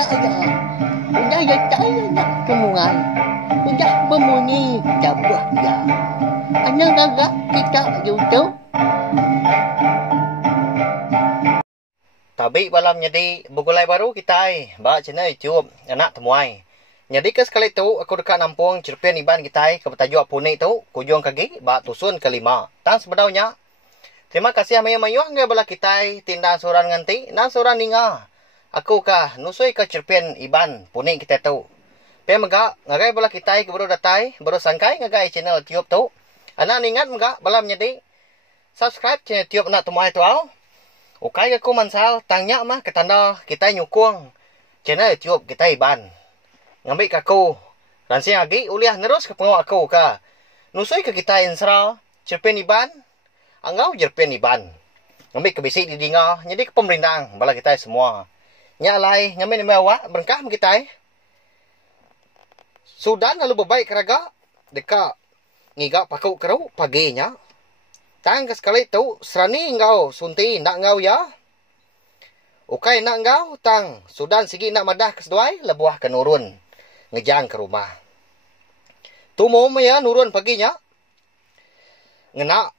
Nya ya. Udah ya saya nak kemuai. Udah memunyi jabah ya. Anak agak kita YouTube. Tabi balam jadi bugulai baru kita ba channel YouTube anak temuai. Jadi ke sekali tu aku dekat nampung cerpen iban kita ke betajuk puni tu kujung kaki ba tusun kelima. Tang sebenarnya terima kasih amayo-mayo nga bala kita tinda suran nganti na suran ninga. Aku ka nusoi ka cerpen iban puni kita tu. Pe maga ngagai bala kita ke baru datai baru sangkai ngagai channel YouTube tu. Ana ningat maga balam jadi subscribe channel YouTube anak temuai tu au. Ukai aku mansal tanya mah ketanda kita nyukung channel YouTube kita iban. Ngambil kaku ransi lagi uliah nerus ke pengawak aku ka. Nusoi ke kita insra cerpen iban angau cerpen iban. Ngambil ke bisi di dinga jadi ke pemerintah bala kita semua. Nya lai ngambil mewah berkah kita. Sudan lalu berbaik keraga dekat ngiga pakau kerau paginya. Tang ke sekali tu serani engkau sunti nak engkau ya. Ukai nak engkau tang Sudan sigi nak madah ke seduai lebuah ke nurun ngejang ke rumah. Tu mau ya nurun paginya. Ngena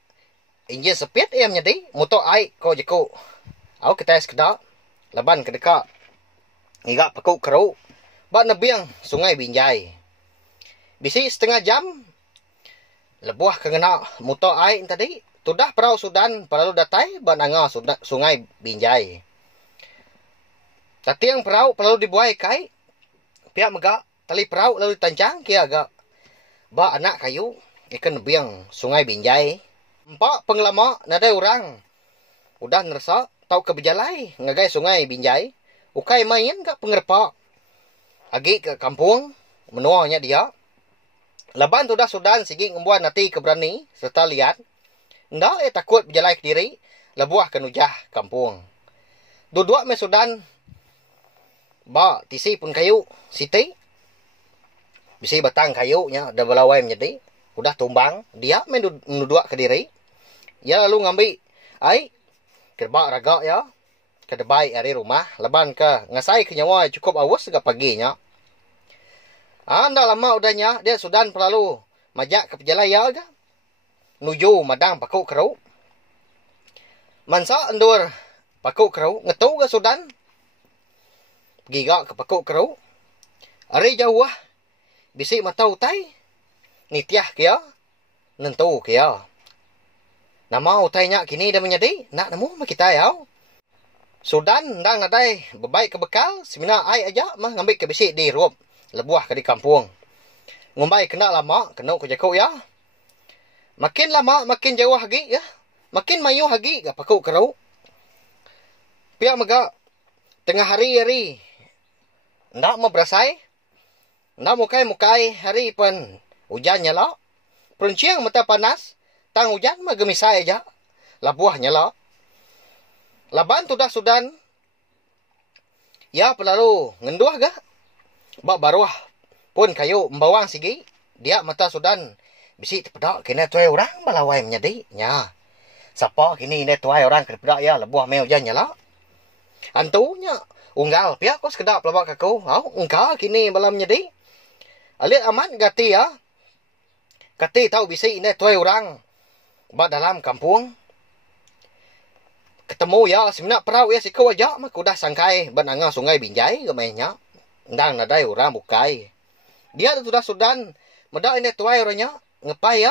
injil sepit em jadi motor ai ko jeku. Au kita sekedar leban ke dekat ngiga pakau kerau ba nebiang sungai Binjai. Bisi setengah jam lebuah ke ngena motor ai tadi. Tudah perahu Sudan perlu datai bananga sungai Binjai. Tatiang perahu perlu dibuai kai. Pihak mega tali perahu lalu ditancang kia agak. Ba anak kayu ikan biang sungai Binjai. Empat pengelama nada orang. Udah nerasa tau ke berjalai ngagai sungai Binjai. Ukai main ke pengerpak. Agi ke kampung menuanya dia. Laban tudah Sudan sigi ngembuan nanti keberani serta lihat. Ndak takut berjalan ke diri, lebuah ke nujah kampung. Dua-dua me Sudan, ba tisi pun kayu, siti, bisi batang kayu nya, dah belawai menjadi, udah tumbang, dia menudua ke diri, ya lalu ngambil, ai, kerbak raga ya, ke debai hari rumah, leban ke ngasai ke nyawa cukup awas ke paginya. Anda lama udahnya, dia Sudan perlalu majak ke pejalan ya ke. Nuju madang pakuk kerau. Mansa endur pakuk kerau. Ngetu ke Sudan. Giga ke pakuk kerau. Ari jauh wah. Bisi mata utai. Nitiah kia. Nentu kia. Nama utainya kini dah menjadi. Nak nemu mah kita ya. Sudan ndang nadai. Bebaik ke bekal. Semina ai aja mah ngambil ke bisi di rup. Lebuah ke di kampung. Ngumbai kena lama. Kena ke jakau ya. Makin lama, makin jauh lagi ya. Makin mayu lagi gak pakau kerau. Pihak mega tengah hari-hari ndak mau berasai. Ndak mukai-mukai hari pun hujan nyala. Perunciang mata panas. Tang hujan mah gemisai aja. Labuah nyala. Laban tudah Sudan. Ya pelalu ngenduah gak. Bak baruah pun kayu membawang sigi. Dia mata Sudan. Bisi terpedak kena tuai orang balawai menjadi nya. Siapa kini ini tuai orang terpedak ya lebuah meo jannya lah. Antunya unggal pihak kau sekedar pelabak aku. Unggal kini balam menjadi. Alit aman gati ya. Gati tahu bisi ini tuai orang ba dalam kampung. Ketemu ya seminat perahu ya sikau aja mah kudah sangkai bananga sungai Binjai gemainya. Ndang nadai orang bukai. Dia sudah Sudan medak ini tuai orangnya. Ngepai ya.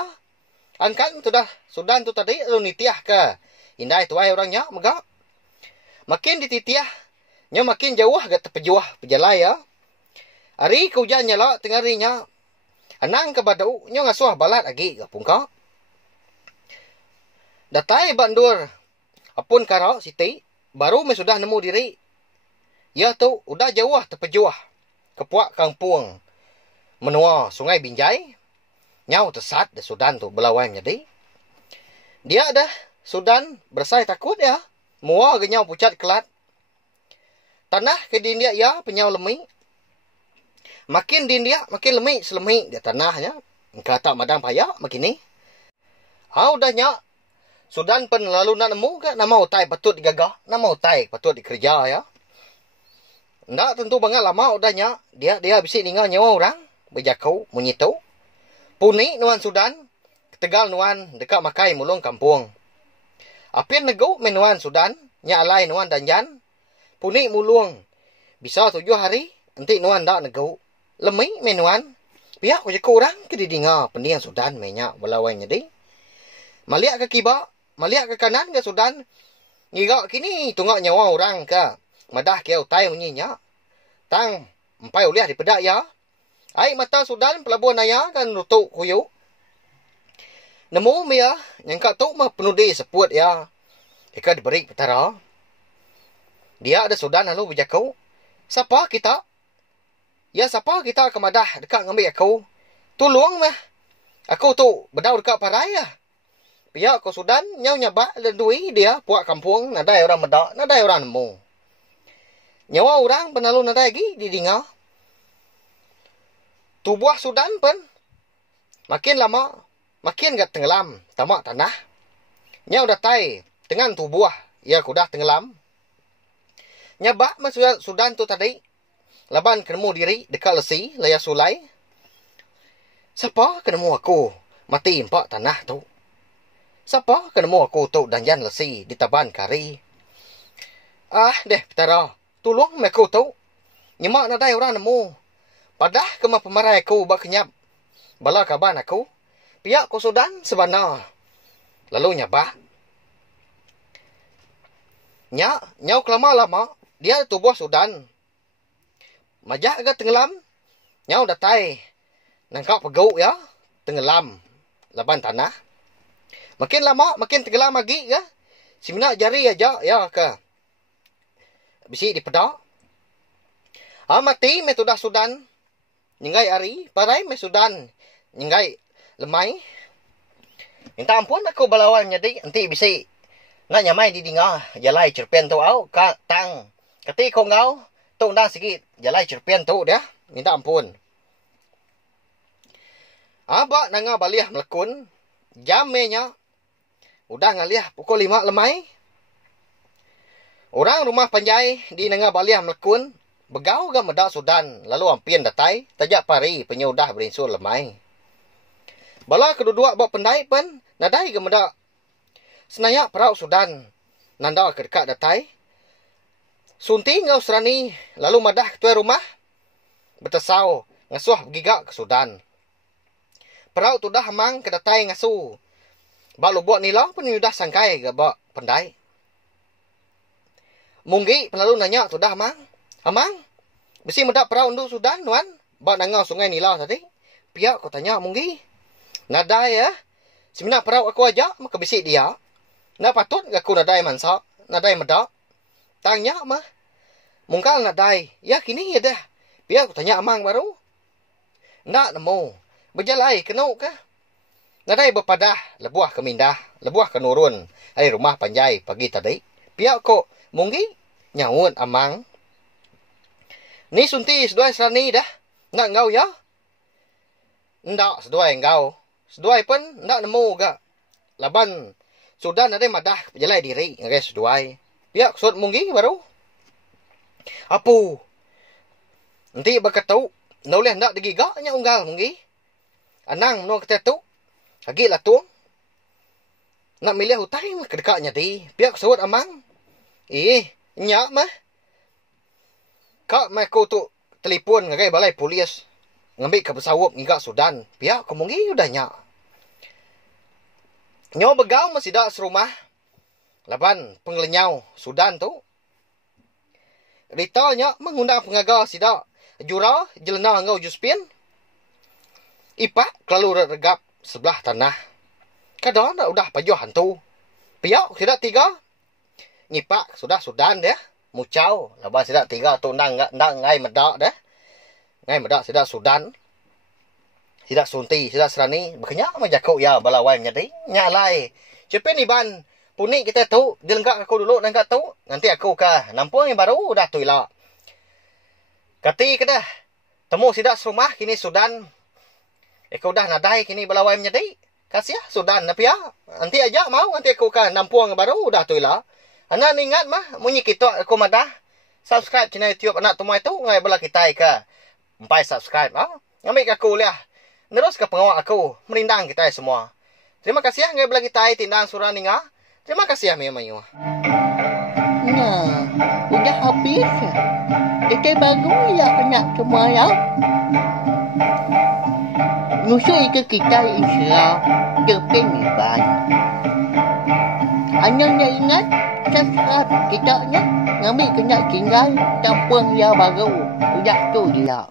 Angkan sudah Sudan tu tadi lu nitiah ke. Indai tuai orangnya megak. Makin dititiah. Nya makin jauh agak terpejuah pejalai ya. Hari kehujan nyala tengah harinya. Anang ke badau. Nya ngasuh balat lagi. Gapung ka. Datai bandur. Apun karo siti. Baru me sudah nemu diri. Ya tu udah jauh terpejuah. Kepuak kampung. Menua sungai Binjai. Nyau tersat di Sudan tu belawai menjadi. Dia dah Sudan bersai takut ya. Mua ke nyau pucat kelat. Tanah ke dindia ya penyau lemi. Makin dindia makin lemi selemi dia tanahnya. Engkau tak madang payah makin ni. Udah nyak. Sudan pun lalu nak nemu ke nama utai patut digagah. Nama utai patut dikerja ya. Ndak tentu banget lama udahnya. Dia bisi tinggal nyawa orang. Berjakau, menyitu. Puni nuan Sudan. Tegal nuan dekat makai mulung kampung. Apin nego menuan Sudan. Nya alai nuan danjan. Puni mulung. Bisa 7 hari. Nanti nuan dak nego. Lemai menuan. Pihak ko jakau orang. Kedi dengar pendiang Sudan. Menyak belawainya di. Maliak ke kibak. Maliak ke kanan ke Sudan. Ngigak kini tunggak nyawa orang ke. Madah kia utai menyinya. Tang. Empai uliah di pedak ya. Ai mata Sudan pelabuhan naya kan nutuk kuyu. Nemu mia. Yang kat tu mah penudi seput ya. Ika diberi petara. Dia ada Sudan lalu berjakau. Siapa kita? Ya siapa kita ke madah dekat ngambil aku. Tolong mah. Aku tu bedau dekat paraya. Pihak ko Sudan nyau nyabak dan dui dia puak kampung nadai orang medak, nadai orang nemu. Nyawa orang penalu nadai lagi didinga. Tubuh Sudan pun makin lama makin gak tenggelam tamak tanah. Nyau datai dengan tubuh ya kudah tenggelam. Nyabak masuk Sudan tu tadi. Laban kenemu diri dekat lesi laya sulai. Siapa kenemu aku mati empat tanah tu. Siapa kenemu aku tu danjan lesi di taban kari. Ah deh petara. Tolong aku tu. Nyemak nadai orang nemu. Padah kema pemarai aku bak kenyap. Bala kaban aku. Pihak ko Sudan sebenar. Lalu nyabak. Nyau kelama-lama. Dia tubuh Sudan. Majak agak tenggelam. Nyau datai. Nangkap pegau ya. Tenggelam. Laban tanah. Makin lama, makin tenggelam lagi ya. Simina jari aja ya ke. Bisi di pedak. Mati metodah Sudan. Nyingai ari. Parai me Sudan. Nyingai lemai. Minta ampun aku balawan jadi. Nanti bisi. Nga nyamai di dinga. Jalai cerpen tu au. Tang. Kati ko ngau. Tu undang sikit. Jalai cerpen tu dia. Minta ampun. Aba nanga baliah melekun. Jamnya. Udah ngaliah pukul 5 lemai. Orang rumah panjai di nanga baliah melekun. Begau ga medak Sudan. Lalu ampien datai. Tajak pari penyudah berinsur lemai. Bala kedua-dua bak pendai pun. Nadai ga medak. Senayak perau Sudan. Nanda ke dekat datai. Sunti ngau serani. Lalu madah ketua rumah. Betesau. Ngasuh gigak ke Sudan. Perau tu dah hamang ke datai ngasuh. Bak lubuk nila pun sudah sangkai ke bak pendai. Munggi penalu nanya tu dah hamang. Hamang? Besi medak perau untuk Sudan nuan. Bak nangau sungai nila tadi. Pihak ko tanya munggi. Nadai ya. Sebenarnya perau aku aja. Maka besi dia. Nak patut aku nadai mansak. Nadai medak. Tanya mah. Mungkal nadai. Ya kini ya dah. Pihak ko tanya amang baru. Nak nemu. Berjalai kenau kah? Nadai berpadah, lebuah kemindah, lebuah kenurun. Dari rumah panjai pagi tadi. Pihak ko, munggi, nyawun amang. Ni sunti seduai serani dah. Nak ngau ya? Ndak seduai ngau. Seduai pun ndak nemu ga. Laban, Sudan nadai madah berjalai diri. Ngai seduai. Pihak sud munggi baru. Apu. Nanti berkatau. Noleh ndak digigaknya unggal munggi. Anang menurut kita tu. Lagi lah tuang. Nak milih hutai mah kedekatnya di. Pihak sebut amang. Nyak mah. Kak mah kau tu telefon ngagai balai polis. Ngambil ke pesawat ngigak Sudan. Pihak kau mungkin udah nyak. Nyawa begau masih dak serumah. Laban pengelenyau Sudan tu. Ritanya mengundang pengagal sidak. Jura jelena ngau Juspin. Ipak kelalu regap sebelah tanah. Kadang udah pajuh hantu. Pihak tidak 3. Nyipak sudah Sudan dia. Mucau. Laban tidak 3 tu nang ngai medak dah. Ngai medak tidak Sudan. Tidak sunti, tidak serani. Berkenyak majakau ya balawai menjadi. Nyalai. Cepet ni ban. Puni kita tu. Dilenggak aku dulu nangkat tu. Nanti aku kah. Nampung yang baru dah tu ilah. Kati kedah. Temu sidak serumah kini Sudan. Aku dah nadai kini balawai menjadi. Kasih ya Sudan tapi ya. Nanti aja mau nanti aku kan nampung baru dah tu ilah. Anak ingat mah munyi kita aku madah. subscribe channel YouTube Anak Tumai tu ngai bala kita ke. Empai subscribe ngambil ke aku lah. Terus ke pengawal aku merindang kita semua. Terima kasih ngai bala kita tindang surah ninga. Terima kasih Mayu. Nah, udah habis. Kita bagus ya anak semua ya. Musuh ke kita Islam terpeniban. Anaknya ingat subscribe kita nya ngambil kena tinggal tampung yang baru. Udah tu dia.